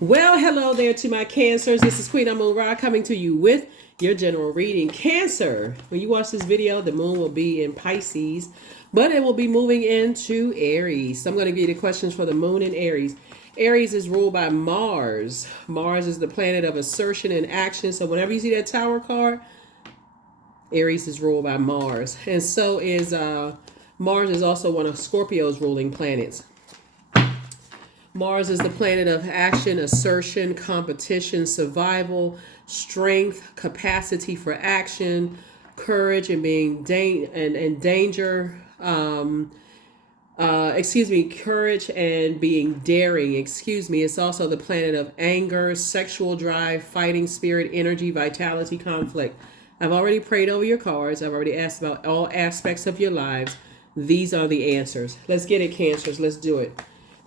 Well, hello there to my Cancers. This is Queen Amun Ra coming to you with your general reading. Cancer, when you watch this video, the moon will be in Pisces, but it will be moving into Aries. So I'm going to give you the questions for the moon in Aries. Aries is ruled by Mars. Mars is the planet of assertion and action. So whenever you see that Tower card, Aries is ruled by Mars. And so is Mars is also one of Scorpio's ruling planets. Mars is the planet of action, assertion, competition, survival, strength, capacity for action, courage, and being danger. Courage and being daring. It's also the planet of anger, sexual drive, fighting spirit, energy, vitality, conflict. I've already prayed over your cards. I've already asked about all aspects of your lives. These are the answers. Let's get it, Cancers. Let's do it.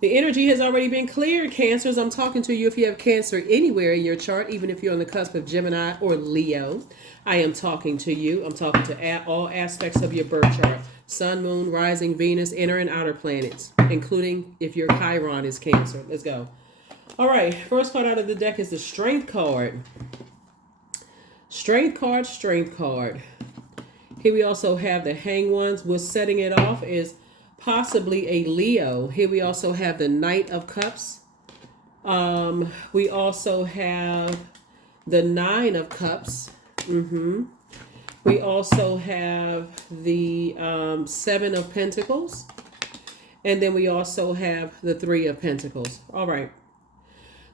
The energy has already been cleared, Cancers. I'm talking to you if you have Cancer anywhere in your chart, even if you're on the cusp of Gemini or Leo. I am talking to you. I'm talking to all aspects of your birth chart. Sun, moon, rising, Venus, inner and outer planets, including if your Chiron is Cancer. Let's go. All right. First card out of the deck is the Strength card. Strength card, Strength card. Here we also have the Hanged Ones. What's setting it off is possibly a Leo. Here we also have the Knight of Cups. We also have the Nine of Cups. We also have the Seven of Pentacles. And then we also have the Three of Pentacles. All right.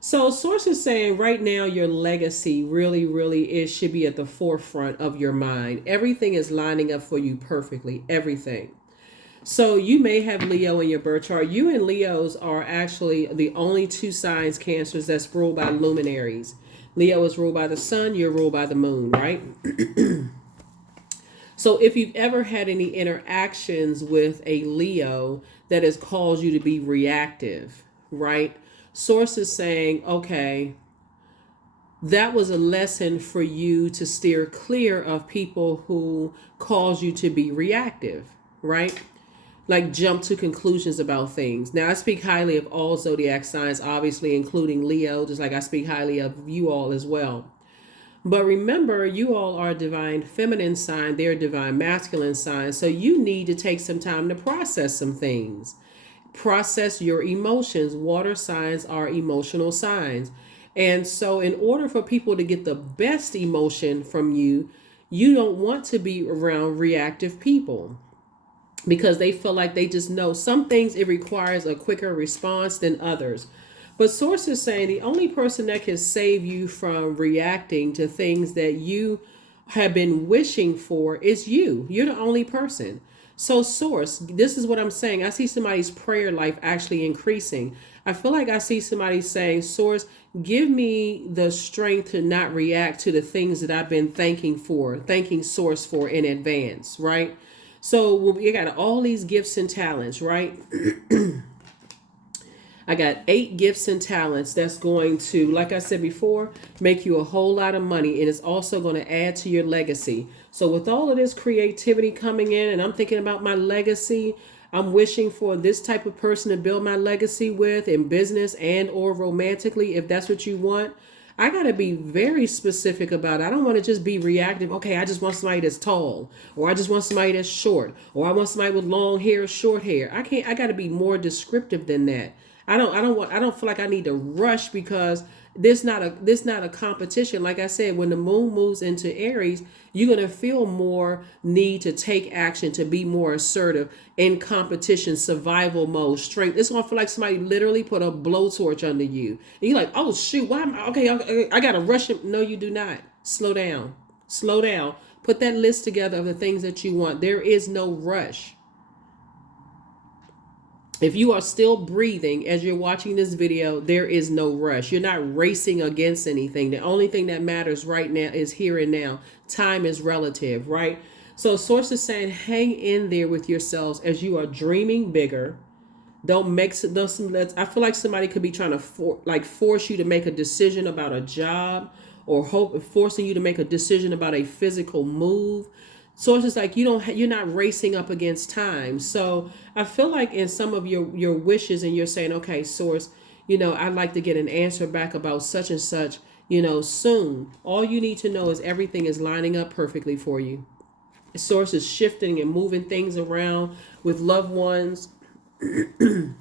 So Source is saying right now your legacy really should be at the forefront of your mind. Everything is lining up for you perfectly. Everything. So you may have Leo in your birth chart. You and Leos are actually the only two signs, Cancers, that's ruled by luminaries. Leo is ruled by the sun. You're ruled by the moon, right? So if you've ever had any interactions with a Leo that has caused you to be reactive, right? Source is saying, okay, that was a lesson for you to steer clear of people who cause you to be reactive, right? Like jump to conclusions about things. Now, I speak highly of all zodiac signs, obviously including Leo, just like I speak highly of you all as well. But remember, you all are a divine feminine sign. They're a divine masculine sign. So you need to take some time to process some things. Process your emotions. Water signs are emotional signs. And so in order for people to get the best emotion from you, you don't want to be around reactive people, because they feel like they just know some things. It requires a quicker response than others. But Source is saying the only person that can save you from reacting to things that you have been wishing for is you. You're the only person. So Source, this is what I'm saying. I see somebody's prayer life actually increasing. I feel like I see somebody saying, Source, give me the strength to not react to the things that I've been thanking Source for in advance, right? So you got all these gifts and talents, right? I got 8 gifts and talents that's going to, like I said before, make you a whole lot of money. And it's also going to add to your legacy. So with all of this creativity coming in, and I'm thinking about my legacy, I'm wishing for this type of person to build my legacy with in business and or romantically, if that's what you want. I got to be very specific about it. I don't want to just be reactive. Okay, I just want somebody that's tall, or I just want somebody that's short, or I want somebody with long hair, short hair. I got to be more descriptive than that. I don't feel like I need to rush, because this not a competition. Like I said, when the moon moves into Aries, you're going to feel more need to take action, to be more assertive in competition, survival mode, strength. It's going to feel like somebody literally put a blowtorch under you. And you're like, oh, shoot, why am I? Okay, I got to rush him. No, you do not. Slow down. Slow down. Put that list together of the things that you want. There is no rush. If you are still breathing as you're watching this video, there is no rush. You're not racing against anything. The only thing that matters right now is here and now. Time is relative, right? So Source is saying, hang in there with yourselves as you are dreaming bigger. Don't make I feel like somebody could be trying to force you to make a decision about a job, or forcing you to make a decision about a physical move. So it's just like you're not racing up against time. So I feel like in some of your wishes, and you're saying, okay, Source, I'd like to get an answer back about such and such, soon. All you need to know is everything is lining up perfectly for you. Source is shifting and moving things around with loved ones, in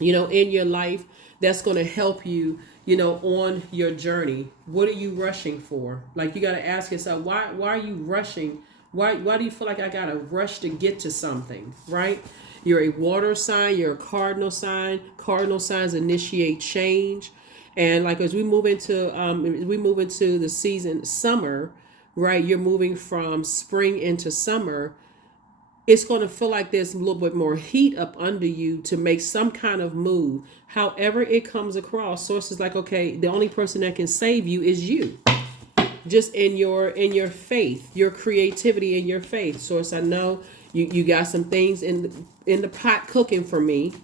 your life, that's going to help you, on your journey. What are you rushing for? Like, you got to ask yourself, why are you rushing? Why do you feel like I got to rush to get to something, right? You're a water sign, you're a cardinal sign. Cardinal signs initiate change. And like as we move into the season summer, right? You're moving from spring into summer. It's going to feel like there's a little bit more heat up under you to make some kind of move. However it comes across, sources like, okay, the only person that can save you is you. Just in your faith, your creativity, and your faith. Source, I know you got some things in the pot cooking for me.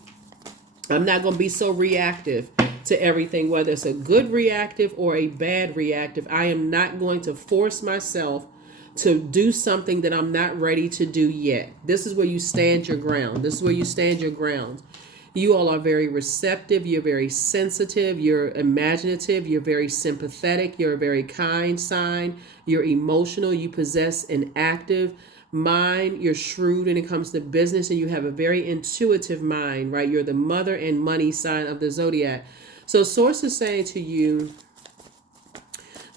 I'm not going to be so reactive to everything, whether it's a good reactive or a bad reactive. I am not going to force myself to do something that I'm not ready to do yet. This is where you stand your ground. This is where you stand your ground. You all are very receptive. You're very sensitive. You're imaginative. You're very sympathetic. You're a very kind sign. You're emotional. You possess an active mind. You're shrewd when it comes to business, and you have a very intuitive mind, right? You're the mother and money sign of the Zodiac. So Source is saying to you,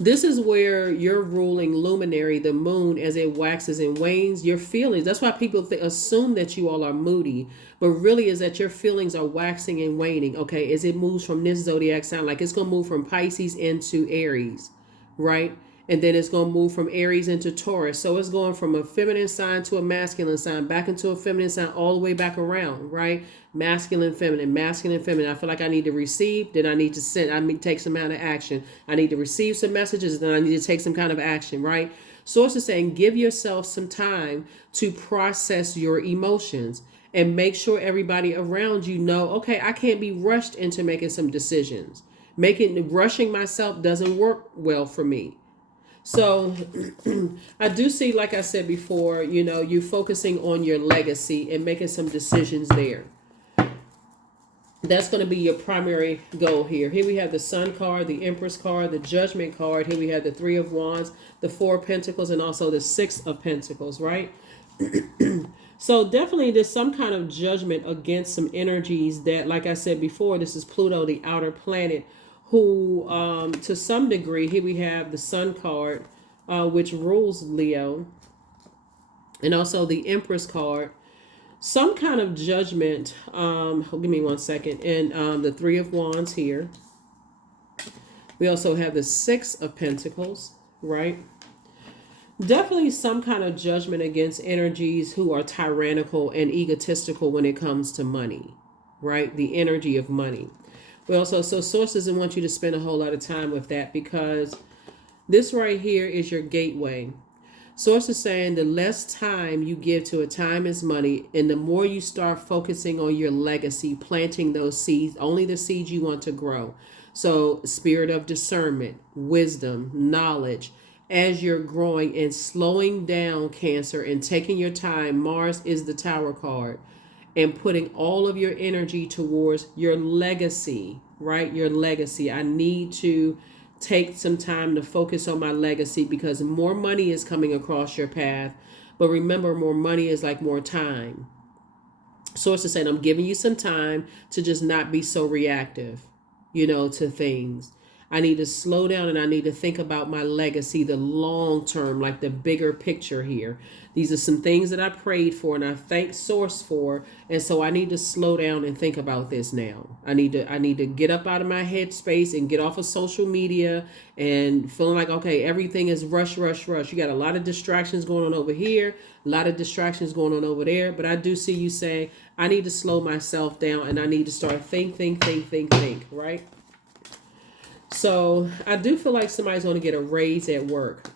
this is where your ruling luminary, the moon, as it waxes and wanes, your feelings. That's why people assume that you all are moody, but really is that your feelings are waxing and waning. Okay, as it moves from this zodiac sign, like it's going to move from Pisces into Aries, right? And then it's going to move from Aries into Taurus. So it's going from a feminine sign to a masculine sign, back into a feminine sign, all the way back around, right? Masculine, feminine, masculine, feminine. I feel like I need to receive, then I need to send. I need to take some kind of action. I need to receive some messages, then I need to take some kind of action, right? Source is saying, give yourself some time to process your emotions and make sure everybody around you know, okay, I can't be rushed into making some decisions. Rushing myself doesn't work well for me. So I do see, like I said before, you focusing on your legacy and making some decisions there. That's going to be your primary goal here. Here we have the Sun card, the Empress card, the Judgment card. Here we have the Three of Wands, the Four of Pentacles, and also the Six of Pentacles, right? So definitely there's some kind of judgment against some energies that, like I said before, this is Pluto, the outer planet, who to some degree, here we have the Sun card, which rules Leo, and also the Empress card. Some kind of judgment, give me 1 second, and the Three of Wands here. We also have the Six of Pentacles, right? Definitely some kind of judgment against energies who are tyrannical and egotistical when it comes to money, right? The energy of money. Well, so Source doesn't want you to spend a whole lot of time with that, because this right here is your gateway. Source is saying the less time you give to a time is money, and the more you start focusing on your legacy, planting those seeds, only the seeds you want to grow. So spirit of discernment, wisdom, knowledge, as you're growing and slowing down, Cancer, and taking your time. Mars is the Tower card. And putting all of your energy towards your legacy, right? Your legacy. I need to take some time to focus on my legacy, because more money is coming across your path. But remember, more money is like more time. Source is saying, I'm giving you some time to just not be so reactive, to things. I need to slow down, and I need to think about my legacy, the long term, like the bigger picture here. These are some things that I prayed for and I thank Source for. And so I need to slow down and think about this now. I need to get up out of my head space and get off of social media and feeling like, okay, everything is rush, rush, rush. You got a lot of distractions going on over here, a lot of distractions going on over there. But I do see you saying, I need to slow myself down, and I need to start think, right? So I do feel like somebody's going to get a raise at work.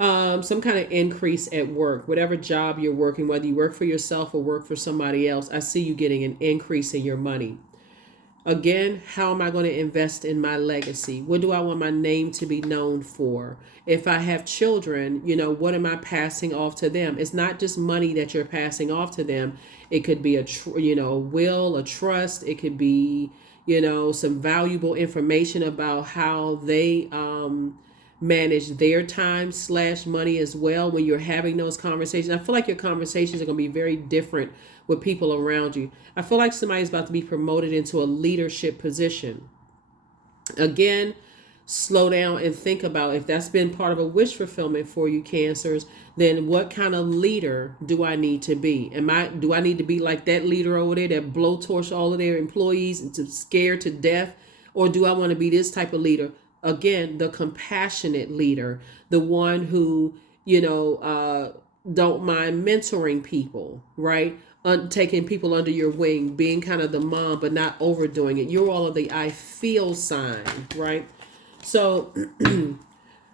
Some kind of increase at work, whatever job you're working, whether you work for yourself or work for somebody else. I see you getting an increase in your money. Again, how am I going to invest in my legacy? What do I want my name to be known for? If I have children, what am I passing off to them? It's not just money that you're passing off to them. It could be a will, a trust. It could be, some valuable information about how they manage their time / money as well. When you're having those conversations, I feel like your conversations are going to be very different with people around you. I feel like somebody's about to be promoted into a leadership position. Again, slow down and think about, if that's been part of a wish fulfillment for you, Cancers, then what kind of leader do I need to be? Do I need to be like that leader over there that blowtorch all of their employees and to scared to death? Or do I want to be this type of leader? Again, the compassionate leader, the one who, don't mind mentoring people, right? Taking people under your wing, being kind of the mom, but not overdoing it. You're all of the I feel sign, right? So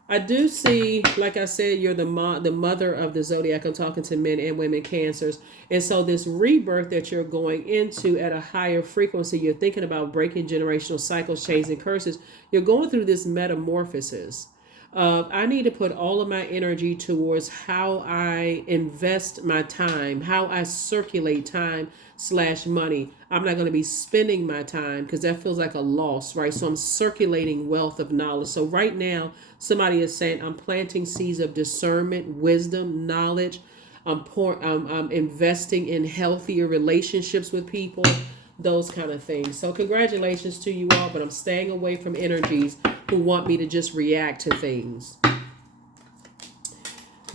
I do see, like I said, you're the mother of the zodiac. I'm talking to men and women, Cancers. And so this rebirth that you're going into at a higher frequency, you're thinking about breaking generational cycles, chains, and curses. You're going through this metamorphosis. I need to put all of my energy towards how I invest my time, how I circulate time / money. I'm not going to be spending my time because that feels like a loss, right? So I'm circulating wealth of knowledge. So right now, somebody is saying, I'm planting seeds of discernment, wisdom, knowledge. I'm investing in healthier relationships with people, those kind of things. So congratulations to you all, but I'm staying away from energies who want me to just react to things.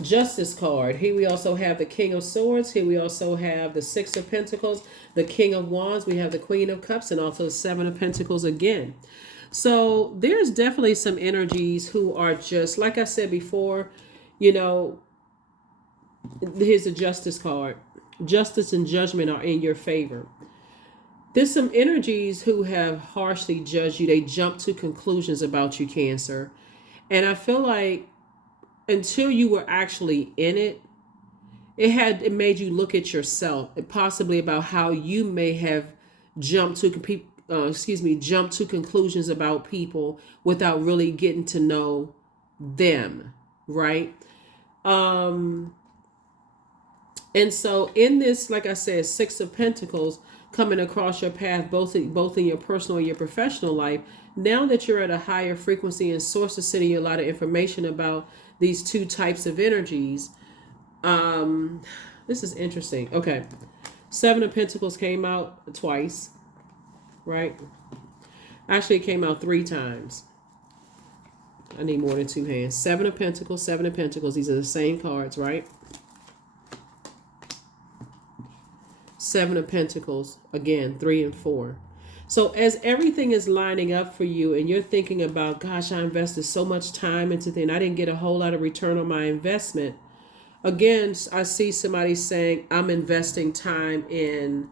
Justice card. Here we also have the King of Swords. Here we also have the Six of Pentacles, the King of Wands. We have the Queen of Cups and also the Seven of Pentacles again. So there's definitely some energies who are just, like I said before, here's a Justice card. Justice and judgment are in your favor. There's some energies who have harshly judged you. They jump to conclusions about you, Cancer. And I feel like until you were actually in it, it made you look at yourself, and possibly about how you may have jumped to conclusions about people without really getting to know them, right? And so in this, like I said, Six of Pentacles coming across your path, both in your personal and your professional life, now that you're at a higher frequency and Source is sending you a lot of information about these two types of energies. This is interesting. Okay. Seven of Pentacles came out twice, right? Actually, it came out 3 times. I need more than 2 hands. Seven of Pentacles, Seven of Pentacles. These are the same cards, right? Seven of Pentacles, again, 3 and 4. So as everything is lining up for you and you're thinking about, gosh, I invested so much time into things, I didn't get a whole lot of return on my investment. Again, I see somebody saying, I'm investing time in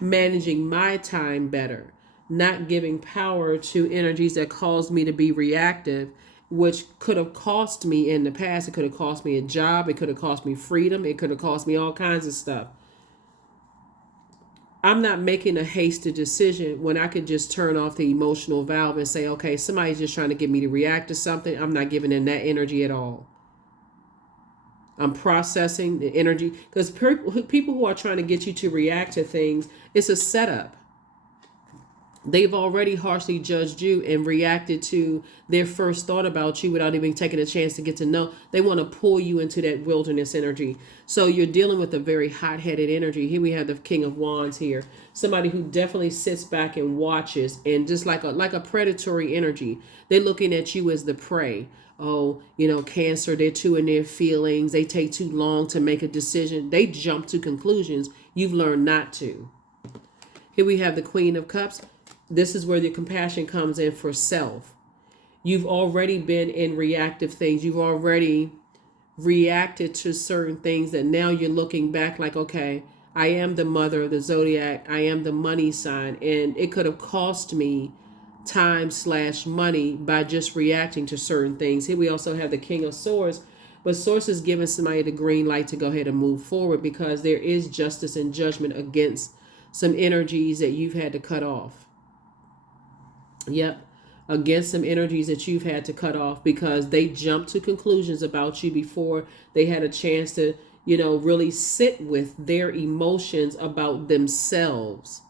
managing my time better, not giving power to energies that cause me to be reactive, which could have cost me in the past. It could have cost me a job. It could have cost me freedom. It could have cost me all kinds of stuff. I'm not making a hasty decision when I could just turn off the emotional valve and say, okay, somebody's just trying to get me to react to something. I'm not giving them that energy at all. I'm processing the energy, because people who are trying to get you to react to things, it's a setup. They've already harshly judged you and reacted to their first thought about you without even taking a chance to get to know. They want to pull you into that wilderness energy. So you're dealing with a very hot-headed energy. Here we have the King of Wands here. Somebody who definitely sits back and watches, and just like a predatory energy. They're looking at you as the prey. Oh, Cancer, they're too in their feelings. They take too long to make a decision. They jump to conclusions. You've learned not to. Here we have the Queen of Cups. This is where the compassion comes in for self. You've already been in reactive things. You've already reacted to certain things that now you're looking back like, okay, I am the mother of the zodiac. I am the money sign. And it could have cost me time / money by just reacting to certain things. Here we also have the King of Swords. But Source is giving somebody the green light to go ahead and move forward, because there is justice and judgment against some energies that you've had to cut off. Yep. Against some energies that you've had to cut off because they jumped to conclusions about you before they had a chance to, really sit with their emotions about themselves.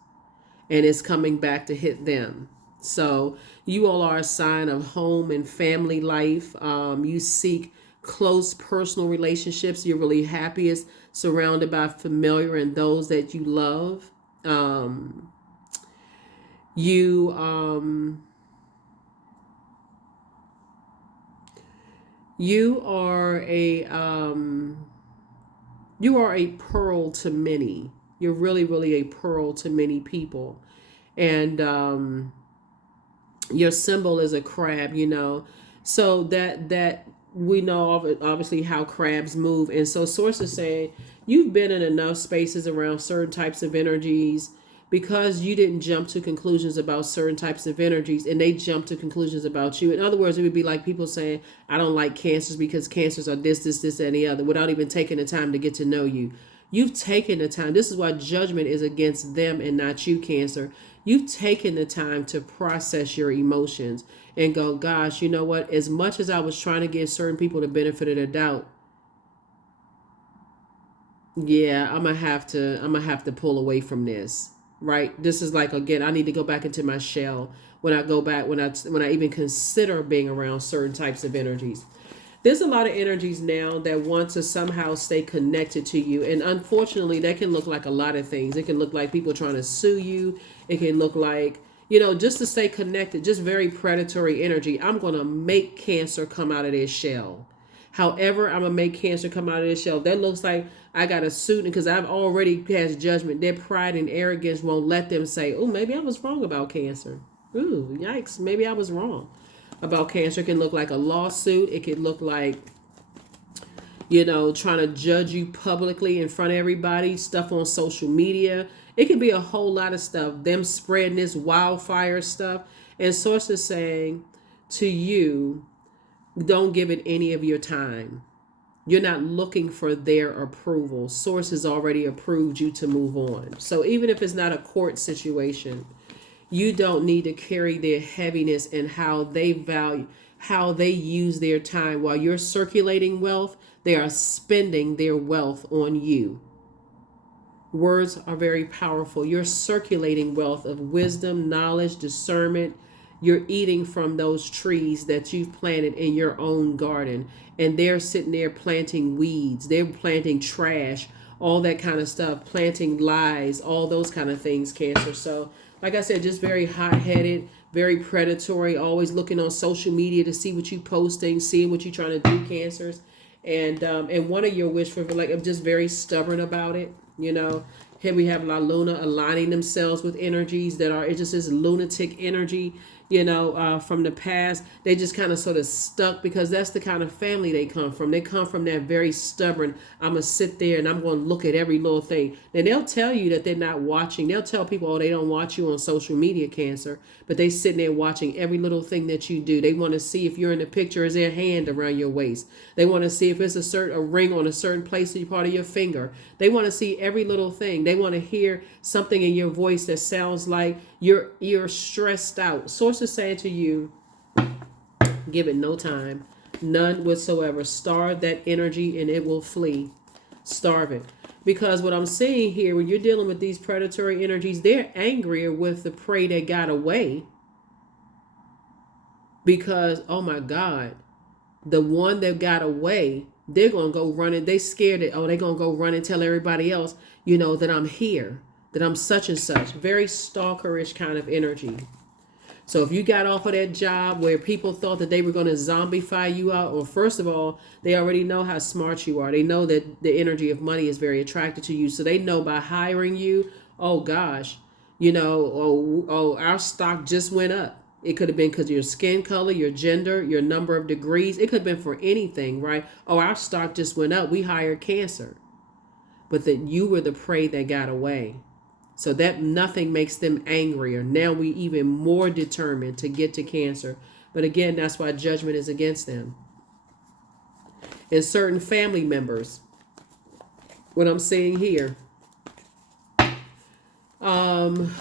And it's coming back to hit them. So you all are a sign of home and family life. You seek close personal relationships. You're really happiest surrounded by familiar and those that you love. You you are a pearl to many. You're really, really a pearl to many people. And your symbol is a crab, so that we know obviously how crabs move. And so source is saying you've been in enough spaces around certain types of energies because you didn't jump to conclusions about certain types of energies and they jumped to conclusions about you. In other words, it would be like people saying, I don't like cancers because cancers are this, and the other, without even taking the time to get to know you. You've taken the time. This is why judgment is against them and not you, Cancer. You've taken the time to process your emotions and go, gosh, you know what? As much as I was trying to give certain people the benefit of the doubt, yeah, I'm gonna have to pull away from this. Right? This is like, again, I need to go back into my shell when I go back, when I even consider being around certain types of energies. There's a lot of energies now that want to somehow stay connected to you. And unfortunately, that can look like a lot of things. It can look like people trying to sue you. It can look like, just to stay connected, just very predatory energy. I'm going to make Cancer come out of their shell. However, I'm going to make Cancer come out of their shell. That looks like I got a suit because I've already passed judgment. Their pride and arrogance won't let them say, oh, maybe I was wrong about Cancer. Ooh, yikes. Maybe I was wrong about Cancer. It can look like a lawsuit. It could look like, trying to judge you publicly in front of everybody, stuff on social media. It can be a whole lot of stuff. Them spreading this wildfire stuff. And sources saying to you, don't give it any of your time. You're not looking for their approval. Source has already approved you to move on. So even if it's not a court situation, you don't need to carry their heaviness and how they use their time. While you're circulating wealth, they are spending their wealth on you. Words are very powerful. You're circulating wealth of wisdom, knowledge, discernment. You're eating from those trees that you've planted in your own garden. And they're sitting there planting weeds. They're planting trash, all that kind of stuff, planting lies, all those kind of things, Cancer. So, like I said, just very hot-headed, very predatory, always looking on social media to see what you're posting, seeing what you're trying to do, Cancers. And one of your wish for, like, I'm just very stubborn about it, Here we have La Luna aligning themselves with energies that are, it's just this lunatic energy, from the past. They just kind of sort of stuck because that's the kind of family they come from. They come from that very stubborn, I'm going to sit there and I'm going to look at every little thing. And they'll tell you that they're not watching. They'll tell people, oh, they don't watch you on social media, Cancer. But they sitting there watching every little thing that you do. They want to see if you're in the picture, is there a hand around your waist? They want to see if it's a ring on a certain place, part of your finger. They want to see every little thing. They want to hear something in your voice that sounds like you're stressed out. Source is saying to you, give it no time, none whatsoever. Starve that energy and it will flee. Starve it. Because what I'm seeing here, when you're dealing with these predatory energies, they're angrier with the prey that got away. Because, oh my God, the one that got away, they're going to go running. They scared it. Oh, they're going to go run and tell everybody else, that I'm here, that I'm such and such. Very stalkerish kind of energy. So if you got off of that job where people thought that they were going to zombify you out, or first of all, they already know how smart you are. They know that the energy of money is very attracted to you. So they know by hiring you, oh gosh, our stock just went up. It could have been because of your skin color, your gender, your number of degrees. It could have been for anything, right? Oh, our stock just went up. We hired Cancer. But that you were the prey that got away. So that nothing makes them angrier. Now we even more determined to get to Cancer. But again, that's why judgment is against them. And certain family members, what I'm saying here, Um,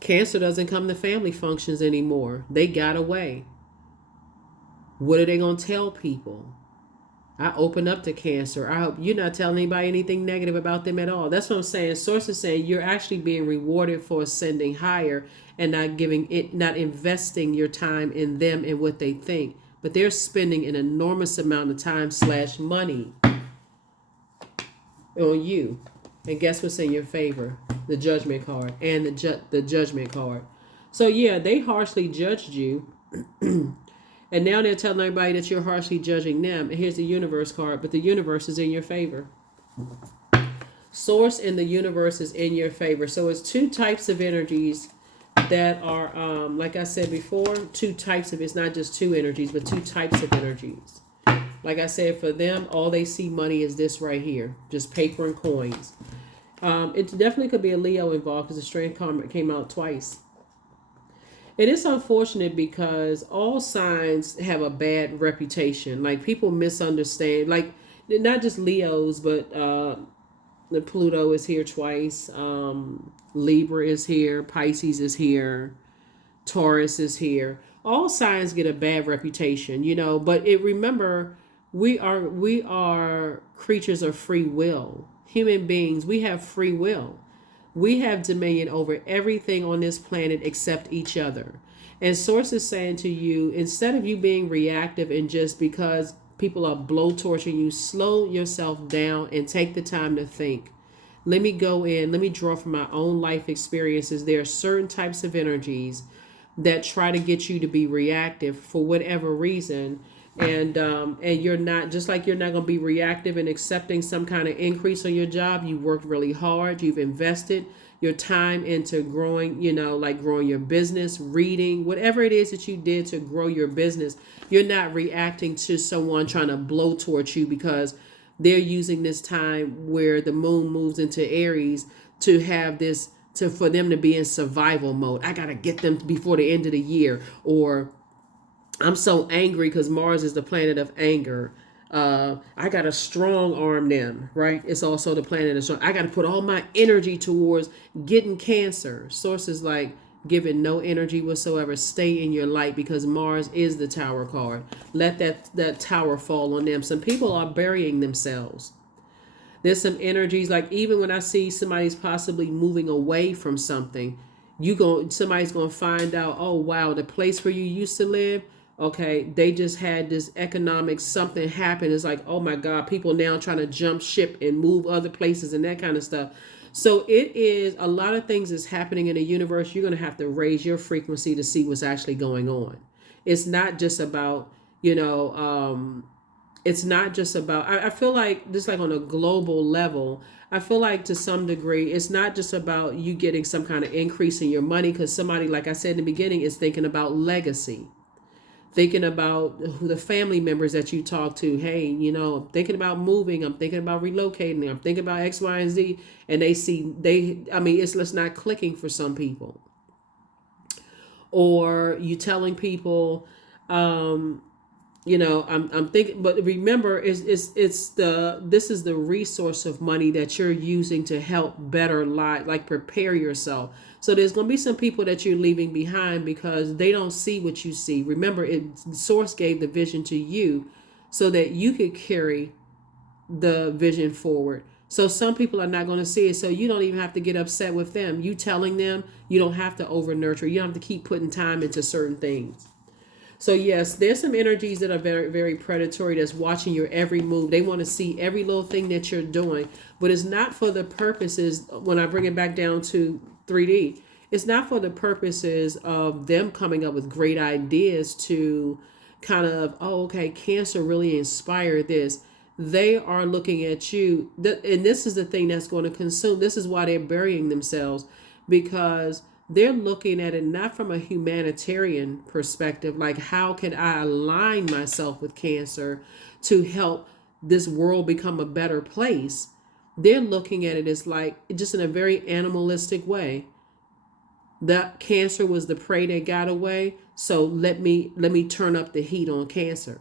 Cancer doesn't come to family functions anymore. They got away. What are they going to tell people? I open up to Cancer. I hope you're not telling anybody anything negative about them at all. That's what I'm saying. Sources saying you're actually being rewarded for ascending higher and not investing your time in them and what they think. But they're spending an enormous amount of time / money on you. And guess what's in your favor? The Judgment card and the Judgment card. So yeah, they harshly judged you. And now they're telling everybody that you're harshly judging them. And here's the Universe card, but the universe is in your favor. Source in the universe is in your favor. So it's two types of energies that are, like I said before, it's not just two energies, but two types of energies. Like I said, for them, all they see money is this right here, just paper and coins. It definitely could be a Leo involved because the Strength card came out twice. It is unfortunate because all signs have a bad reputation. Like people misunderstand, like not just Leos, but the Pluto is here twice. Libra is here. Pisces is here. Taurus is here. All signs get a bad reputation, but remember, we are creatures of free will. Human beings, we have free will. We have dominion over everything on this planet except each other. And Source is saying to you, instead of you being reactive and just because people are blowtorching you, slow yourself down and take the time to think. Let me draw from my own life experiences. There are certain types of energies that try to get you to be reactive for whatever reason. And you're not, just like you're not going to be reactive in accepting some kind of increase on your job. You worked really hard. You've invested your time into growing, like growing your business, reading, whatever it is that you did to grow your business. You're not reacting to someone trying to blowtorch you because they're using this time where the moon moves into Aries to have this, for them to be in survival mode. I got to get them before the end of the year, or I'm so angry because Mars is the planet of anger. I got to strong arm them, right? It's also the planet of strong. I got to put all my energy towards getting Cancer. Sources like giving no energy whatsoever. Stay in your light because Mars is the Tower card. Let that tower fall on them. Some people are burying themselves. There's some energies like even when I see somebody's possibly moving away from something, somebody's going to find out, oh wow, the place where you used to live, okay, they just had this economic something happen. It's like, oh my God, people now trying to jump ship and move other places and that kind of stuff. So it is a lot of things is happening in the universe. You're going to have to raise your frequency to see what's actually going on. It's not just about, it's not just about, I feel like just like on a global level, I feel like to some degree, it's not just about you getting some kind of increase in your money because somebody, like I said in the beginning, is thinking about legacy. Thinking about the family members that you talk to. Hey, I'm thinking about moving. I'm thinking about relocating. I'm thinking about X, Y, and Z. And it's not clicking for some people. Or you telling people, I'm thinking, but remember, this is the resource of money that you're using to help better life, like prepare yourself. So there's going to be some people that you're leaving behind because they don't see what you see. Remember, Source gave the vision to you so that you could carry the vision forward. So some people are not going to see it. So you don't even have to get upset with them. You telling them, you don't have to over nurture. You don't have to keep putting time into certain things. So yes, there's some energies that are very, very predatory that's watching your every move. They want to see every little thing that you're doing, but it's not for the purposes, when I bring it back down to 3D, it's not for the purposes of them coming up with great ideas to kind of, oh, okay, Cancer really inspired this. They are looking at you, and this is the thing that's going to consume. This is why they're burying themselves, because they're looking at it not from a humanitarian perspective, like how can I align myself with Cancer to help this world become a better place. They're looking at it as like just in a very animalistic way. That Cancer was the prey that got away, so let me turn up the heat on Cancer.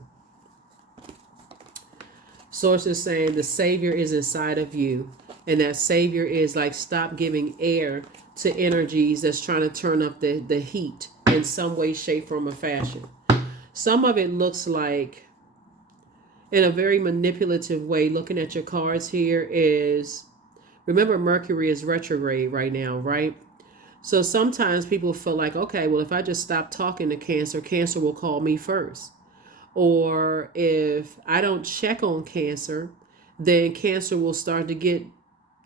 Source is saying the Savior is inside of you. And that savior is like, stop giving air to energies that's trying to turn up the heat in some way, shape, form, or fashion. Some of it looks like, in a very manipulative way, looking at your cards here, is, remember Mercury is retrograde right now, right? So sometimes people feel like, okay, well, if I just stop talking to Cancer, Cancer will call me first. Or if I don't check on Cancer, then Cancer will start to get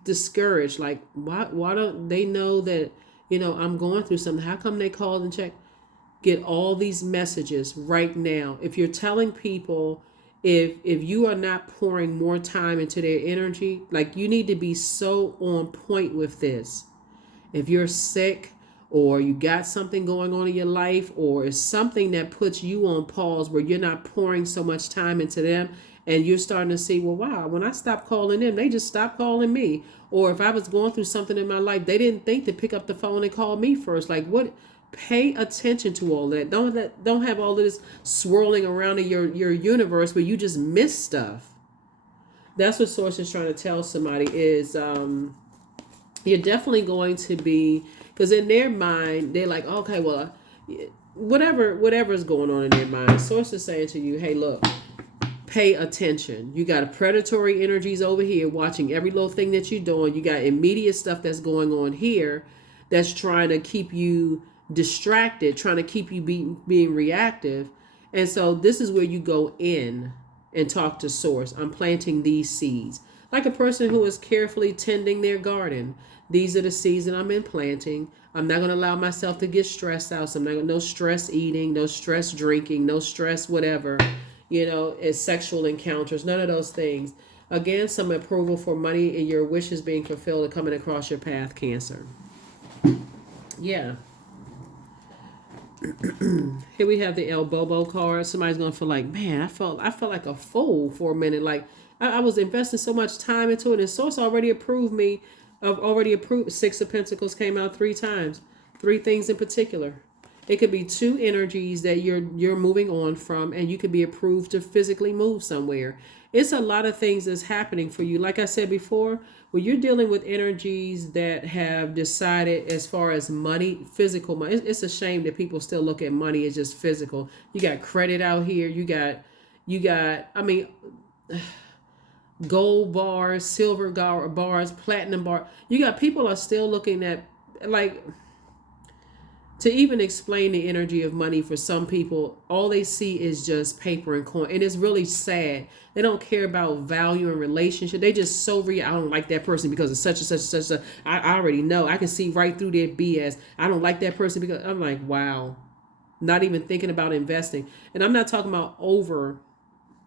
discouraged. Like, why don't they know that, I'm going through something? How come they called and checked? Get all these messages right now. If you're telling people, if you are not pouring more time into their energy, like, you need to be so on point with this. If you're sick, or you got something going on in your life, or it's something that puts you on pause where you're not pouring so much time into them, and you're starting to see, well, wow, when I stopped calling them, they just stopped calling me. Or if I was going through something in my life, they didn't think to pick up the phone and call me first. Like, what? Pay attention to all that. Don't have all of this swirling around in your universe where you just miss stuff. That's what Source is trying to tell somebody is, you're definitely going to be, because in their mind, they're like, okay, well, whatever is going on in their mind. Source is saying to you, hey, look, pay attention. You got predatory energies over here watching every little thing that you're doing. You got immediate stuff that's going on here that's trying to keep you distracted, trying to keep you being reactive. And so this is where you go in and talk to Source. I'm planting these seeds. Like a person who is carefully tending their garden. These are the seeds that I'm in planting. I'm not going to allow myself to get stressed out. So I'm not going to, no stress eating, no stress drinking, no stress whatever, it's sexual encounters, none of those things. Again, some approval for money and your wishes being fulfilled and coming across your path, Cancer. Yeah. Here we have the El Bobo card. Somebody's gonna feel like, man, I felt like a fool for a minute. Like I was investing so much time into it, and Source already approved me. I've already approved. Six of Pentacles came out 3 times. 3 things in particular. It could be 2 energies that you're moving on from, and you could be approved to physically move somewhere. It's a lot of things that's happening for you. Like I said before, when you're dealing with energies that have decided, as far as money, physical money, it's a shame that people still look at money as just physical. You got credit out here. You got, I mean, gold bars, silver bars, platinum bar. You got people are still looking at, like, to even explain the energy of money for some people, all they see is just paper and coin. And it's really sad. They don't care about value and relationship. They just so I don't like that person because of such and such and such. I already know. I can see right through their BS. I don't like that person because, I'm like, wow. Not even thinking about investing. And I'm not talking about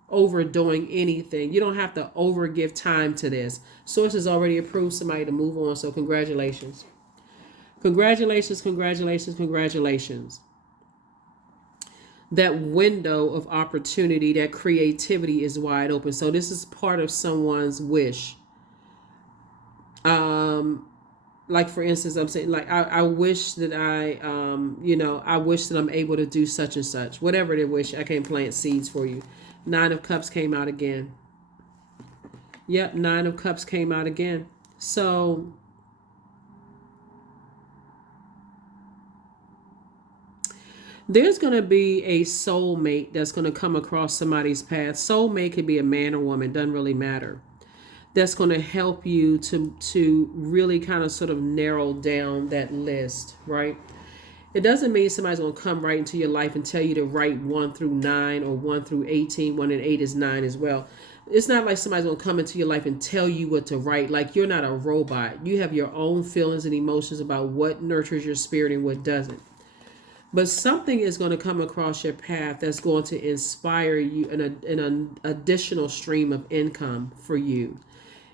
overdoing anything. You don't have to give time to this. Source has already approved somebody to move on. So congratulations. Congratulations, congratulations, congratulations. That window of opportunity, that creativity is wide open. So this is part of someone's wish. Like for instance, I'm saying, like, I wish that I wish that I'm able to do such and such. Whatever they wish, I can plant seeds for you. 9 of Cups came out again. Yep, 9 of Cups came out again. So there's going to be a soulmate that's going to come across somebody's path. Soulmate could be a man or woman, doesn't really matter. That's going to help you to really kind of sort of narrow down that list, right? It doesn't mean somebody's going to come right into your life and tell you to write 1 through 9 or 1 through 18. 1 and 8 is 9 as well. It's not like somebody's going to come into your life and tell you what to write. Like, you're not a robot. You have your own feelings and emotions about what nurtures your spirit and what doesn't. But something is going to come across your path that's going to inspire you in an additional stream of income for you.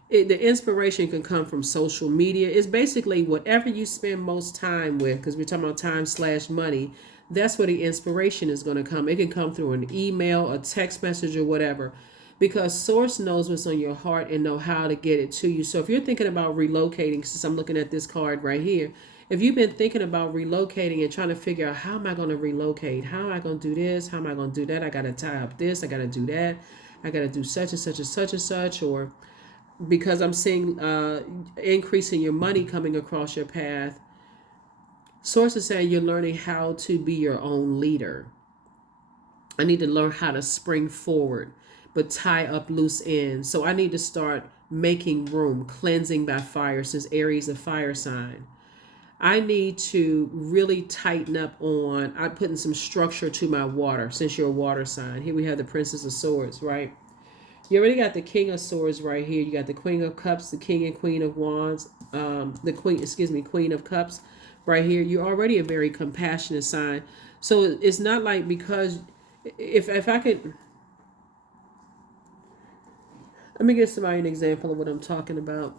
The inspiration can come from social media. It's basically whatever you spend most time with, because we're talking about time/money. That's where the inspiration is going to come. It can come through an email, a text message, or whatever, because Source knows what's on your heart and know how to get it to you. So if you're thinking about relocating, since I'm looking at this card right here, if you've been thinking about relocating and trying to figure out, how am I going to relocate? How am I going to do this? How am I going to do that? I got to tie up this. I got to do that. I got to do such and such and such and such. Or because I'm seeing increase in your money coming across your path. Source is saying you're learning how to be your own leader. I need to learn how to spring forward, but tie up loose ends. So I need to start making room, cleansing by fire, since Aries is a fire sign. I need to really tighten up on, I'm putting some structure to my water, since you're a water sign. Here we have the Princess of Swords, right? You already got the King of Swords right here. You got the Queen of Cups, the King and Queen of Wands, Queen of Cups right here. You're already a very compassionate sign. So it's not like, because if I could, let me give somebody an example of what I'm talking about.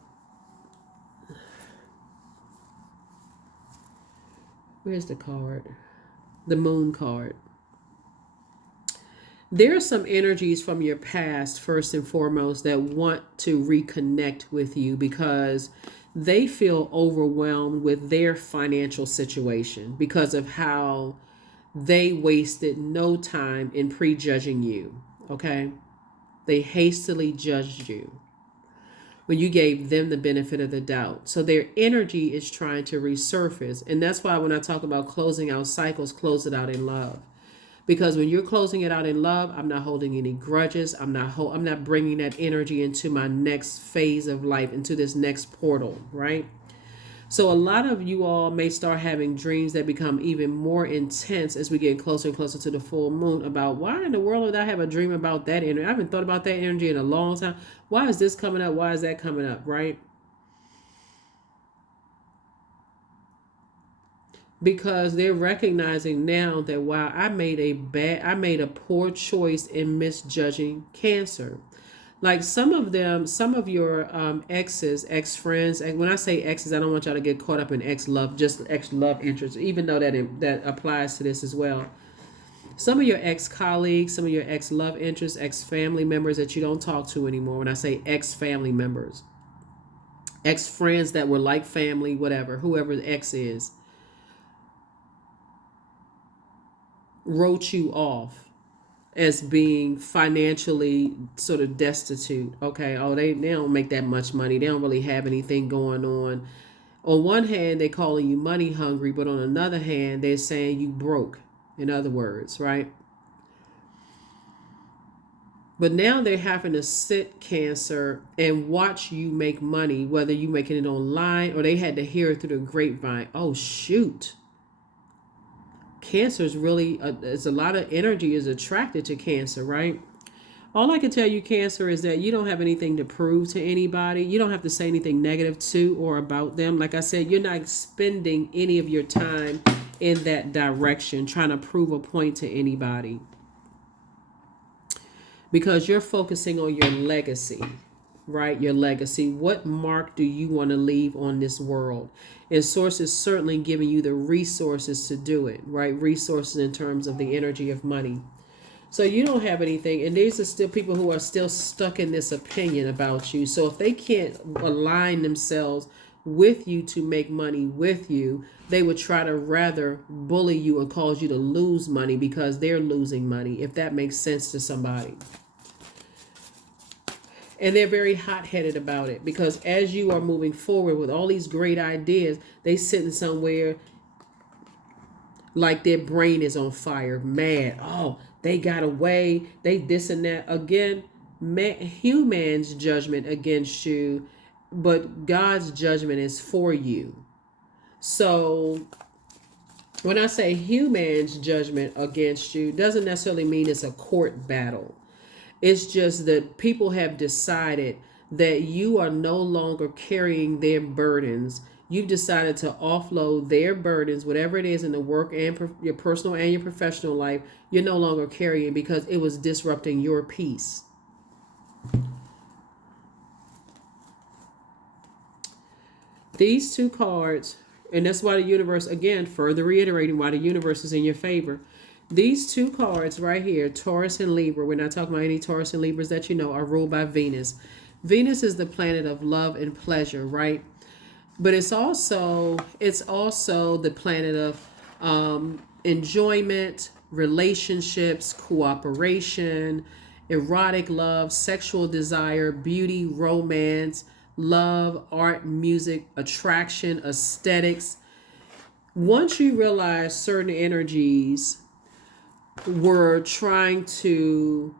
Where's the card? The Moon card. There are some energies from your past, first and foremost, that want to reconnect with you because they feel overwhelmed with their financial situation because of how they wasted no time in prejudging you. Okay? They hastily judged you when you gave them the benefit of the doubt. So their energy is trying to resurface. And that's why when I talk about closing out cycles, close it out in love. Because when you're closing it out in love, I'm not holding any grudges. I'm not bringing that energy into my next phase of life, into this next portal, right? So a lot of you all may start having dreams that become even more intense as we get closer and closer to the full moon, about why in the world would I have a dream about that energy? I haven't thought about that energy in a long time. Why is this coming up? Why is that coming up, right? Because they're recognizing now that while I made a poor choice in misjudging Cancer. Like some of your exes, ex friends, and when I say exes, I don't want y'all to get caught up in ex love, just ex love interest, even though that applies to this as well. Some of your ex colleagues, some of your ex love interests, ex family members that you don't talk to anymore. When I say ex family members, ex friends that were like family, whatever, whoever the ex is, wrote you off as being financially sort of destitute. Okay, oh, they don't make that much money. They don't really have anything going on. On one hand, they're calling you money hungry, but on another hand, they're saying you broke, in other words, right? But now they're having to sit, Cancer, and watch you make money, whether you making it online or they had to hear it through the grapevine. Oh, shoot. Cancer is really, there's a lot of energy is attracted to Cancer, right? All I can tell you, Cancer, is that you don't have anything to prove to anybody. You don't have to say anything negative to or about them. Like I said, you're not spending any of your time in that direction, trying to prove a point to anybody. Because you're focusing on your legacy, right? Your legacy. What mark do you want to leave on this world? And Source is certainly giving you the resources to do it, right? Resources in terms of the energy of money. So you don't have anything, and these are still people who are still stuck in this opinion about you. So if they can't align themselves with you to make money with you, they would try to rather bully you and cause you to lose money because they're losing money, if that makes sense to somebody. And they're very hot-headed about it because as you are moving forward with all these great ideas, they sitting somewhere like their brain is on fire, mad. Oh, they got away. They this and that. Again, human's judgment against you, but God's judgment is for you. So when I say human's judgment against you, doesn't necessarily mean it's a court battle. It's just that people have decided that you are no longer carrying their burdens. You've decided to offload their burdens, whatever it is in the work and your personal and your professional life, you're no longer carrying because it was disrupting your peace. These two cards, and that's why the universe, again, further reiterating why the universe is in your favor. These two cards right here, Taurus and Libra, we're not talking about any Taurus and Libras that you know, are ruled by Venus. Venus is the planet of love and pleasure, right? But it's also the planet of enjoyment, relationships, cooperation, erotic love, sexual desire, beauty, romance, love, art, music, attraction, aesthetics. Once you realize certain energies were trying to,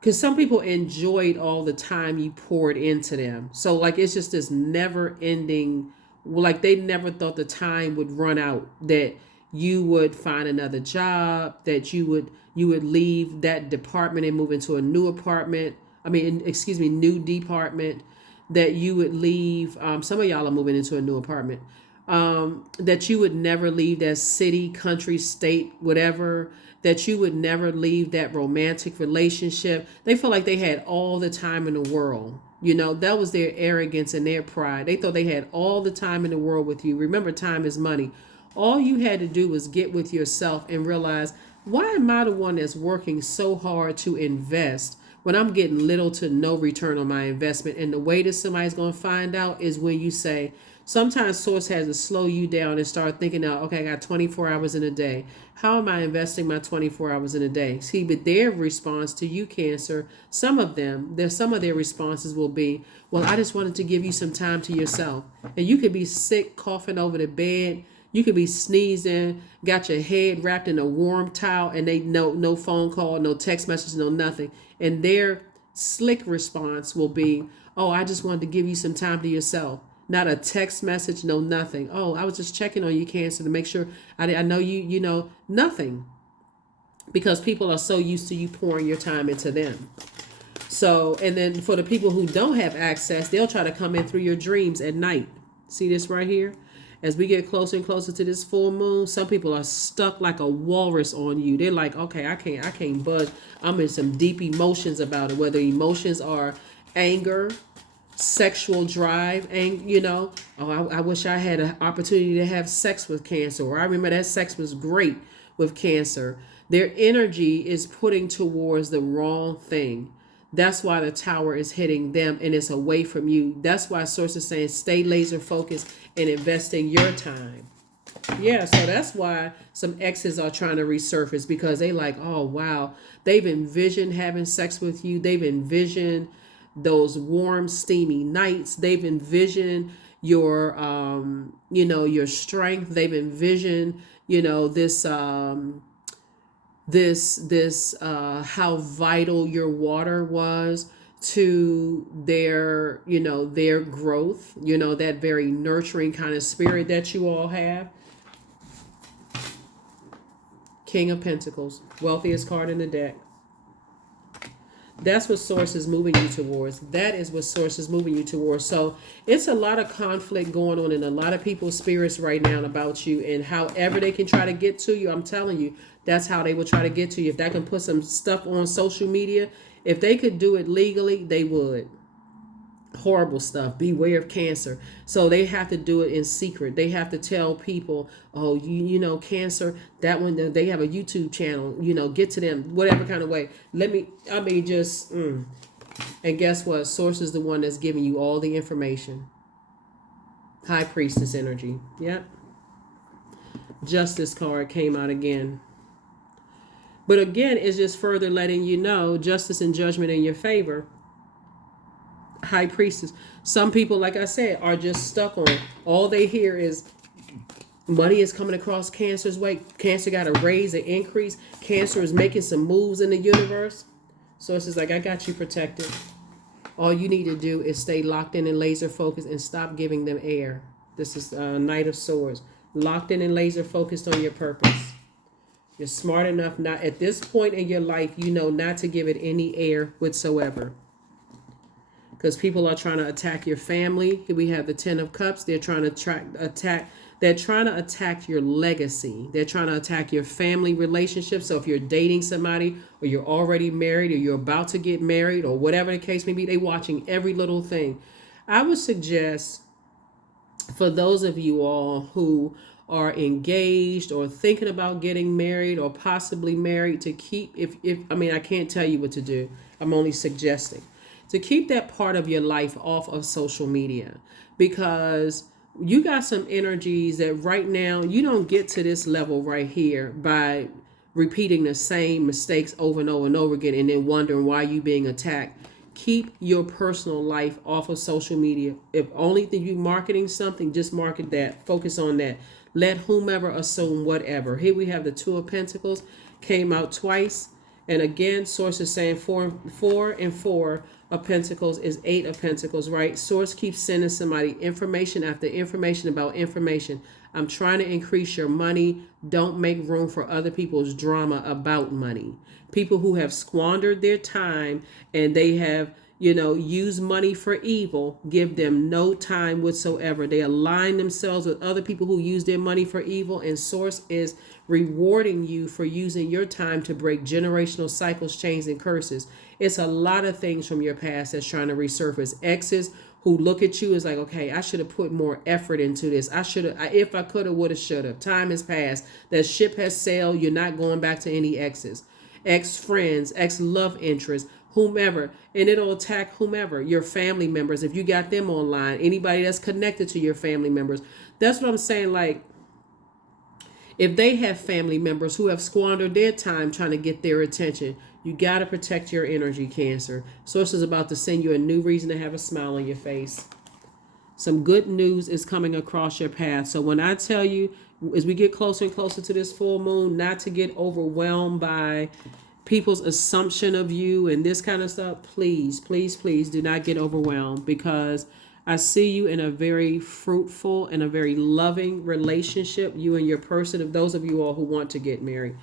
because some people enjoyed all the time you poured into them. So like it's just this never ending, like they never thought the time would run out, that you would find another job, that you would leave that department and move into a new apartment. I mean, excuse me, new department, that you would leave. Some of y'all are moving into a new apartment. That you would never leave that city, country, state, whatever, that you would never leave that romantic relationship. They felt like they had all the time in the world. You know, that was their arrogance and their pride. They thought they had all the time in the world with you. Remember, time is money. All you had to do was get with yourself and realize, why am I the one that's working so hard to invest when I'm getting little to no return on my investment? And the way that somebody's going to find out is when you say, sometimes source has to slow you down and start thinking out, okay, I got 24 hours in a day. How am I investing my 24 hours in a day? See, but their response to you, Cancer, some of their responses will be, well, I just wanted to give you some time to yourself. And you could be sick, coughing over the bed. You could be sneezing, got your head wrapped in a warm towel, and they no phone call, no text message, no nothing. And their slick response will be, oh, I just wanted to give you some time to yourself. Not a text message, no nothing. Oh, I was just checking on you, Cancer, to make sure I know you know, nothing. Because people are so used to you pouring your time into them. So, and then for the people who don't have access, they'll try to come in through your dreams at night. See this right here? As we get closer and closer to this full moon, some people are stuck like a walrus on you. They're like, okay, I can't budge. I'm in some deep emotions about it. Whether emotions are anger, sexual drive, and I wish I had an opportunity to have sex with Cancer, or I remember that sex was great with Cancer. Their energy is putting towards the wrong thing. That's why the tower is hitting them and it's away from you. That's why source is saying stay laser focused and investing your time. Yeah, so that's why some exes are trying to resurface, because they like, oh wow, they've envisioned having sex with you. They've envisioned those warm, steamy nights. They've envisioned your your strength. They've envisioned, this how vital your water was to their growth, that very nurturing kind of spirit that you all have. King of Pentacles, wealthiest card in the deck. That's what source is moving you towards. That is what source is moving you towards. So it's a lot of conflict going on in a lot of people's spirits right now about you, and however they can try to get to you, I'm telling you, that's how they will try to get to you. If they can put some stuff on social media, if they could do it legally, they would. Horrible stuff. Beware of Cancer. So they have to do it in secret. They have to tell people, oh, Cancer, that one, they have a YouTube channel, get to them, whatever kind of way. And guess what? Source is the one that's giving you all the information. High Priestess energy. Yep. Justice card came out again. But again, it's just further letting you know justice and judgment in your favor. High Priestess. Some people, like I said, are just stuck on all they hear is money is coming across Cancer's way. Cancer got a raise, an increase. Cancer is making some moves in the universe. So it's just like, I got you protected. All you need to do is stay locked in and laser focused and stop giving them air. This is Knight of Swords. Locked in and laser focused on your purpose. You're smart enough not at this point in your life, not to give it any air whatsoever. Because people are trying to attack your family. Here we have the Ten of Cups. They're trying to attack your legacy. They're trying to attack your family relationship. So if you're dating somebody, or you're already married, or you're about to get married, or whatever the case may be, they're watching every little thing. I would suggest for those of you all who are engaged or thinking about getting married or possibly married, to keep, I can't tell you what to do. I'm only suggesting to keep that part of your life off of social media, because you got some energies that right now you don't get to this level right here by repeating the same mistakes over and over and over again, and then wondering why you being attacked. Keep your personal life off of social media. If only thing you marketing something, just market that. Focus on that. Let whomever assume whatever. Here we have the Two of Pentacles, came out twice. And again, source is saying four and four of Pentacles is Eight of Pentacles, right? Source keeps sending somebody information after information about information. I'm trying to increase your money. Don't make room for other people's drama about money. People who have squandered their time and they have, used money for evil, give them no time whatsoever. They align themselves with other people who use their money for evil, and source is rewarding you for using your time to break generational cycles, chains, and curses. It's a lot of things from your past that's trying to resurface. Exes who look at you as like, okay, I should have put more effort into this. I should have, if I could have, would have, should have. Time has passed. That ship has sailed. You're not going back to any exes. Ex-friends, ex-love interests, whomever. And it'll attack whomever. Your family members, if you got them online. Anybody that's connected to your family members. That's what I'm saying. Like, if they have family members who have squandered their time trying to get their attention, you got to protect your energy, Cancer. Source is about to send you a new reason to have a smile on your face. Some good news is coming across your path. So when I tell you, as we get closer and closer to this full moon, not to get overwhelmed by people's assumption of you and this kind of stuff, please, please, please do not get overwhelmed, because I see you in a very fruitful and a very loving relationship, you and your person, of those of you all who want to get married.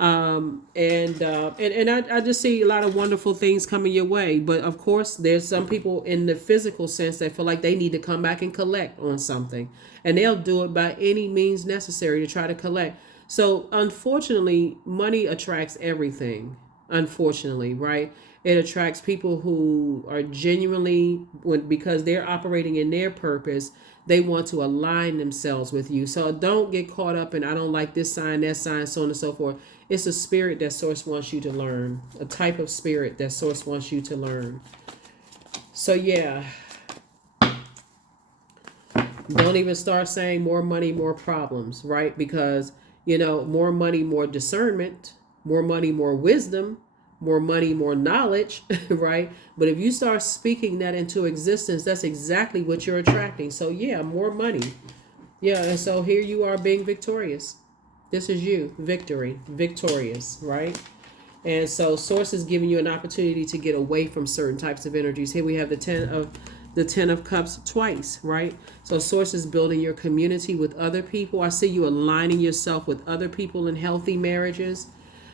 I just see a lot of wonderful things coming your way. But of course, there's some people in the physical sense that feel like they need to come back and collect on something. And they'll do it by any means necessary to try to collect. So unfortunately, money attracts everything. Unfortunately, right? It attracts people who are genuinely, because they're operating in their purpose, they want to align themselves with you. So don't get caught up in, I don't like this sign, that sign, so on and so forth. It's a spirit that Source wants you to learn. A type of spirit that Source wants you to learn. So yeah. Don't even start saying more money, more problems, right? Because, more money, more discernment, more money, more wisdom, more money, more knowledge, right? But if you start speaking that into existence, that's exactly what you're attracting. So yeah, more money. Yeah, and so here you are being victorious. This is you, victory, victorious, right? And so Source is giving you an opportunity to get away from certain types of energies. Here we have the Ten of Cups twice, right? So Source is building your community with other people. I see you aligning yourself with other people in healthy marriages.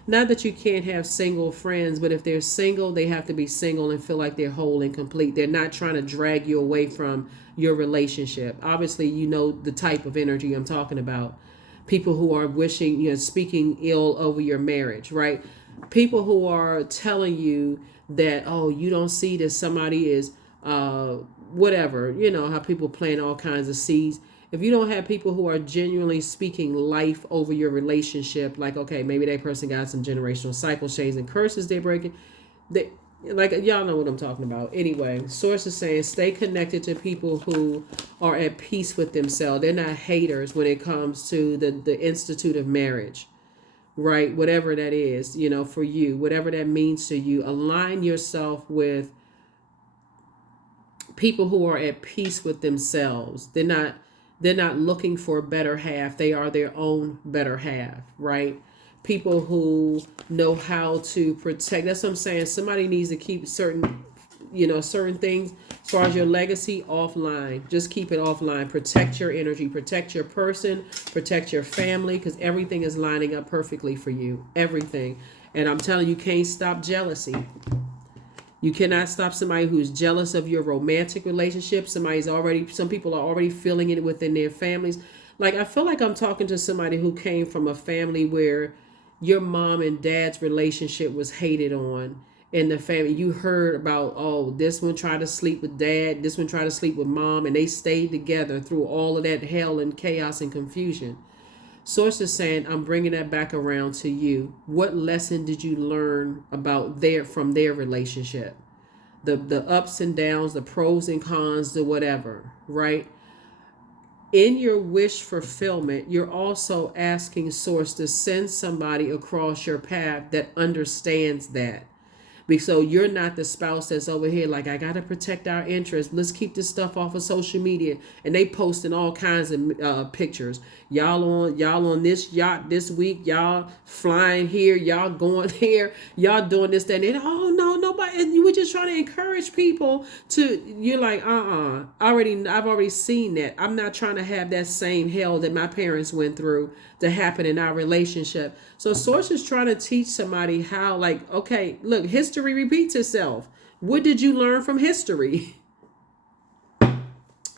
Not that you can't have single friends, but if they're single, they have to be single and feel like they're whole and complete. They're not trying to drag you away from your relationship. Obviously, you know the type of energy I'm talking about. People who are wishing, speaking ill over your marriage, right? People who are telling you that, oh, you don't see that somebody is whatever, how people plant all kinds of seeds. If you don't have people who are genuinely speaking life over your relationship, like, okay, maybe that person got some generational cycle chains and curses they're breaking. Like, y'all know what I'm talking about. Anyway, Source is saying stay connected to people who are at peace with themselves. They're not haters when it comes to the institute of marriage, right? Whatever that is, for you, whatever that means to you. Align yourself with people who are at peace with themselves. They're not looking for a better half. They are their own better half, right? People who know how to protect. That's what I'm saying. Somebody needs to keep certain things as far as your legacy offline. Just keep it offline. Protect your energy. Protect your person. Protect your family, because everything is lining up perfectly for you. Everything. And I'm telling you, can't stop jealousy. You cannot stop somebody who's jealous of your romantic relationship. Some people are already feeling it within their families. Like, I feel like I'm talking to somebody who came from a family where your mom and dad's relationship was hated on in the family. You heard about, oh, this one tried to sleep with dad, this one tried to sleep with mom, and they stayed together through all of that hell and chaos and confusion. Source is saying, I'm bringing that back around to you. What lesson did you learn from their relationship? The ups and downs, the pros and cons, the whatever, right? In your wish fulfillment, you're also asking Source to send somebody across your path that understands that. So you're not the spouse that's over here like, I gotta protect our interests. Let's keep this stuff off of social media. And they posting all kinds of pictures. Y'all on this yacht this week. Y'all flying here. Y'all going here. Y'all doing this, that, and oh no, nobody. And you were just trying to encourage people to. You're like, I've already seen that. I'm not trying to have that same hell that my parents went through to happen in our relationship. So Source is trying to teach somebody how, like, okay, look, history repeats itself. What did you learn from history?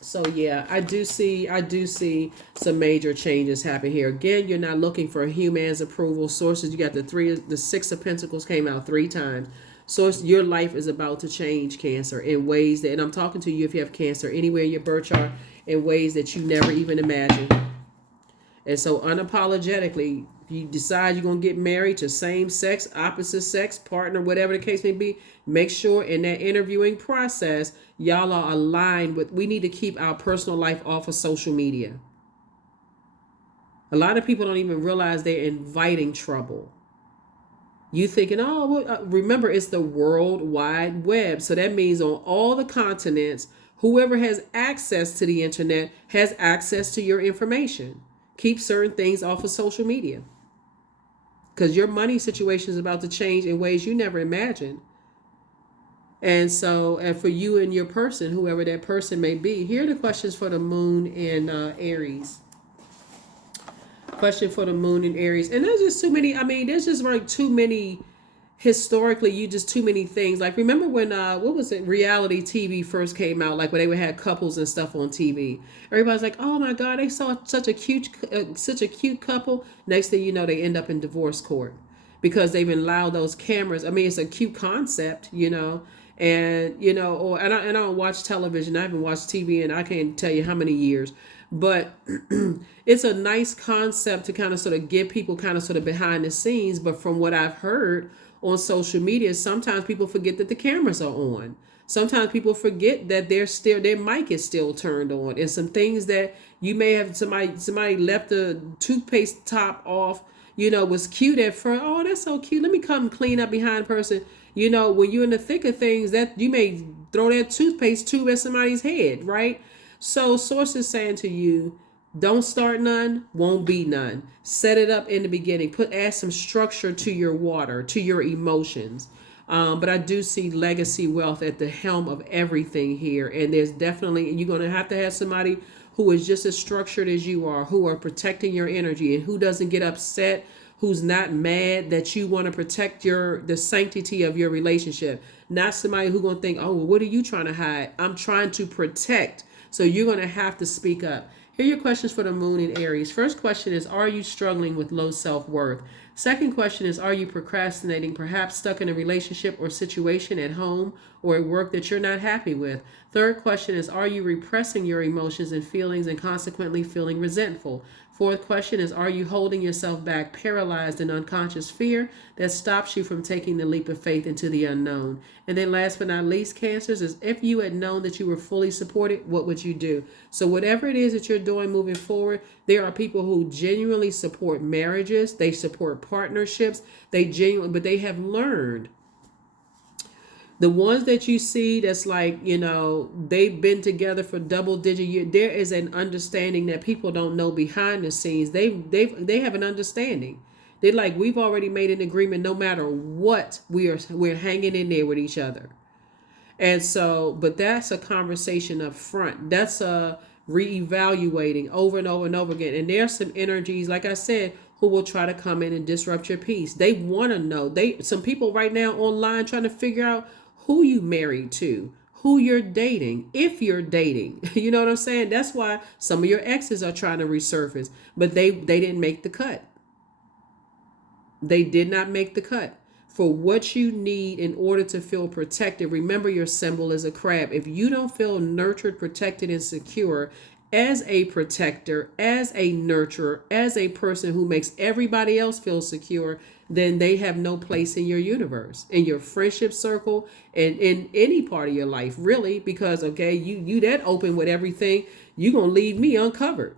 So yeah, I do see some major changes happen here. Again, you're not looking for a human's approval. Sources, you got the Six of Pentacles came out 3 times. Source, your life is about to change, Cancer, in ways that, and I'm talking to you if you have Cancer anywhere in your birth chart, in ways that you never even imagined. And so unapologetically, you decide you're going to get married to same sex, opposite sex, partner, whatever the case may be, make sure in that interviewing process, y'all are aligned with, we need to keep our personal life off of social media. A lot of people don't even realize they're inviting trouble. You thinking, oh, well, remember, it's the World Wide Web. So that means on all the continents, whoever has access to the internet has access to your information. Keep certain things off of social media, because your money situation is about to change in ways you never imagined. And so, and for you and your person, whoever that person may be, here are the questions for the moon in Aries. Question for the moon in Aries. And there's just too many. I mean, there's just like too many. Historically, you just too many things. Like, remember when what was it, reality TV first came out, like when they would have couples and stuff on TV. Everybody's like, oh my god, they saw such a cute couple. Next thing you know, they end up in divorce court because they've allowed those cameras. I mean, it's a cute concept, and or and I don't watch television. I haven't watched TV and I can't tell you how many years. But it's a nice concept to kind of sort of get people kind of sort of behind the scenes. But from what I've heard on social media, sometimes people forget that the cameras are on. Sometimes people forget that their mic is still turned on, and some things that you may have, somebody left the toothpaste top off, was cute at first. Oh, that's so cute. Let me come clean up behind the person. When you're in the thick of things, that you may throw that toothpaste tube at somebody's head, right? So Source is saying to you, don't start none, won't be none. Set it up in the beginning. Add some structure to your water, to your emotions. But I do see legacy wealth at the helm of everything here. And there's definitely, you're going to have somebody who is just as structured as you are, who are protecting your energy and who doesn't get upset, who's not mad that you want to protect the sanctity of your relationship. Not somebody who's going to think, oh, well, what are you trying to hide? I'm trying to protect. So you're going to have to speak up. Here are your questions for the moon in Aries. First question is, are you struggling with low self-worth? Second question is, are you procrastinating, perhaps stuck in a relationship or situation at home or at work that you're not happy with? Third question is, are you repressing your emotions and feelings and consequently feeling resentful? Fourth question is, are you holding yourself back, paralyzed in unconscious fear that stops you from taking the leap of faith into the unknown? And then last but not least, Cancers, is if you had known that you were fully supported, what would you do? So whatever it is that you're doing moving forward, there are people who genuinely support marriages. They support partnerships. But they have learned. The ones that you see that's like, they've been together for double-digit years, there is an understanding that people don't know behind the scenes. They have an understanding. They're like, we've already made an agreement no matter what, we're hanging in there with each other. And so, but that's a conversation up front. That's a reevaluating over and over and over again. And there's some energies, like I said, who will try to come in and disrupt your peace. They want to know. Some people right now online trying to figure out who you married to, who you're dating, if you're dating. You know what I'm saying? That's why some of your exes are trying to resurface, but they didn't make the cut. They did not make the cut. For what you need in order to feel protected, remember your symbol is a crab. If you don't feel nurtured, protected, and secure as a protector, as a nurturer, as a person who makes everybody else feel secure, then they have no place in your universe, in your friendship circle, and in any part of your life, really, because, okay, you that open with everything. you're going to leave me uncovered.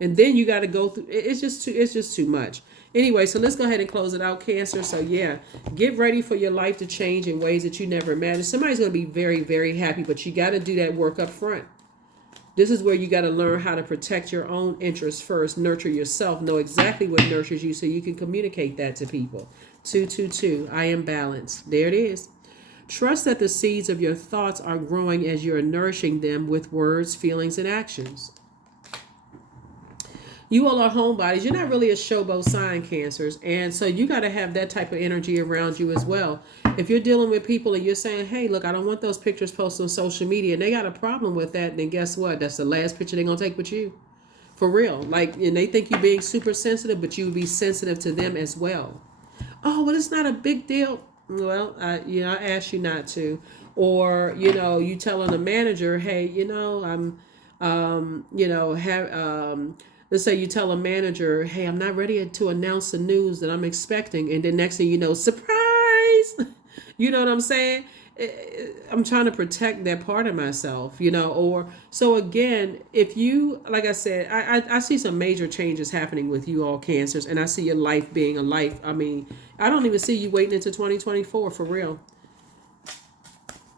And then you got to go through, it's just too much. Anyway, so let's go ahead and close it out, Cancer. So yeah, get ready for your life to change in ways that you never imagined. Somebody's going to be very, very happy, but you got to do that work up front. This is where you got to learn how to protect your own interests first, nurture yourself, know exactly what nurtures you so you can communicate that to people. 222, I am balanced. There it is. Trust that the seeds of your thoughts are growing as you're nourishing them with words, feelings, and actions. You all are homebodies. You're not really a showboat sign, Cancers. And so you got to have that type of energy around you as well. If you're dealing with people and you're saying, hey, look, I don't want those pictures posted on social media, and they got a problem with that, then guess what? That's the last picture they're going to take with you. For real. Like, and they think you're being super sensitive, but you would be sensitive to them as well. Oh, well, it's not a big deal. Well, I asked you not to. Or, you telling a manager, hey, let's say you tell a manager, hey, I'm not ready to announce the news that I'm expecting. And then next thing you know, surprise. You know what I'm saying? I'm trying to protect that part of myself, or so again, if you, like I said, I see some major changes happening with you all, Cancers, and I see your life being a life. I mean, I don't even see you waiting into 2024 for real.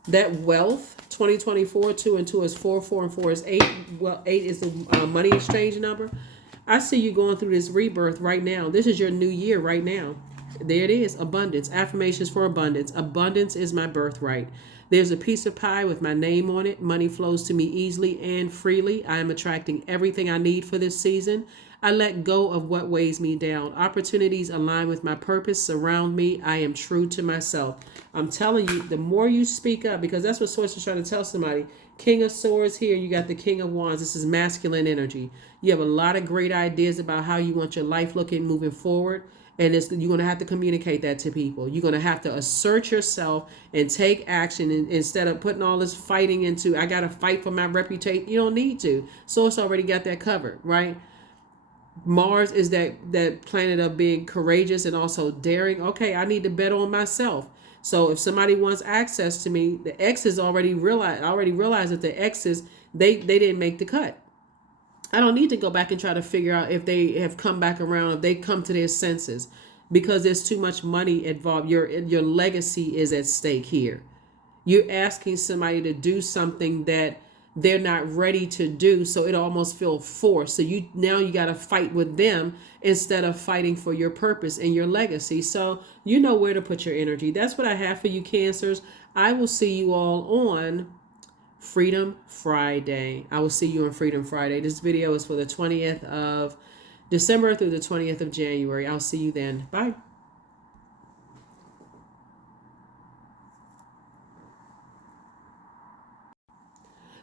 That wealth, 2024, 2 and 2 is 4, 4 and 4 is 8. Well, 8 is the money exchange number. I see you going through this rebirth right now. This is your new year right now. There it is. Abundance. Affirmations for abundance. Abundance is my birthright. There's a piece of pie with my name on it. Money flows to me easily and freely. I am attracting everything I need for this season. I let go of what weighs me down. Opportunities align with my purpose, surround me. I am true to myself. I'm telling you, the more you speak up, because that's what Source is trying to tell somebody. King of Swords here, you got the King of Wands. This is masculine energy. You have a lot of great ideas about how you want your life looking moving forward. And you're going to have to communicate that to people. You're going to have to assert yourself and take action instead of putting all this fighting into, I got to fight for my reputation. You don't need to. Source already got that covered, right? Mars is that planet of being courageous and also daring. Okay, I need to bet on myself. So if somebody wants access to me, the exes already realized that the exes, they didn't make the cut. I don't need to go back and try to figure out if they have come back around, if they come to their senses, because there's too much money involved. Your legacy is at stake here. You're asking somebody to do something that they're not ready to do, so it almost feels forced. So you got to fight with them instead of fighting for your purpose and your legacy. So you know where to put your energy. That's what I have for you, Cancers. I will see you all on Freedom Friday. I will see you on Freedom Friday. This video is for the 20th of December through the 20th of January. I'll see you then. Bye.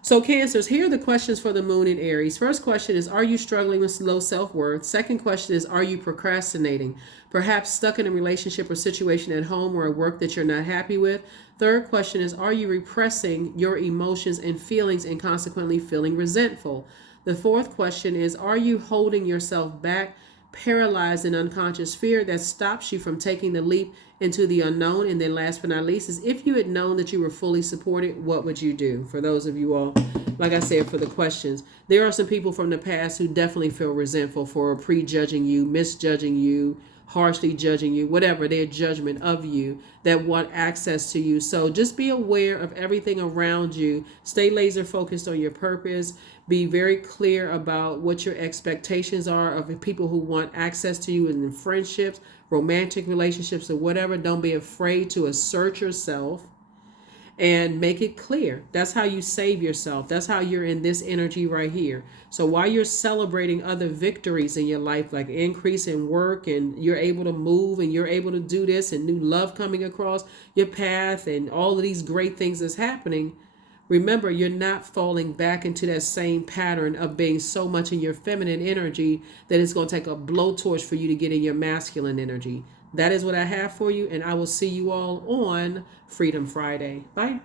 So Cancers, here are the questions for the moon in Aries. First question is, are you struggling with low self-worth? Second question is, are you procrastinating? Perhaps stuck in a relationship or situation at home or at work that you're not happy with. Third question is, are you repressing your emotions and feelings and consequently feeling resentful? The fourth question is, are you holding yourself back, paralyzed in unconscious fear that stops you from taking the leap into the unknown? And then last but not least is, if you had known that you were fully supported, what would you do? For those of you all, like I said, for the questions, there are some people from the past who definitely feel resentful for prejudging you, misjudging you, harshly judging you, whatever their judgment of you, that want access to you. So just be aware of everything around you. Stay laser focused on your purpose. Be very clear about what your expectations are of people who want access to you in friendships, romantic relationships, or whatever. Don't be afraid to assert yourself and make it clear. That's how you save yourself. That's how you're in this energy right here. So while you're celebrating other victories in your life, like increase in work and you're able to move and you're able to do this and new love coming across your path and all of these great things that's happening, remember, you're not falling back into that same pattern of being so much in your feminine energy that it's going to take a blowtorch for you to get in your masculine energy. That is what I have for you, and I will see you all on Freedom Friday. Bye.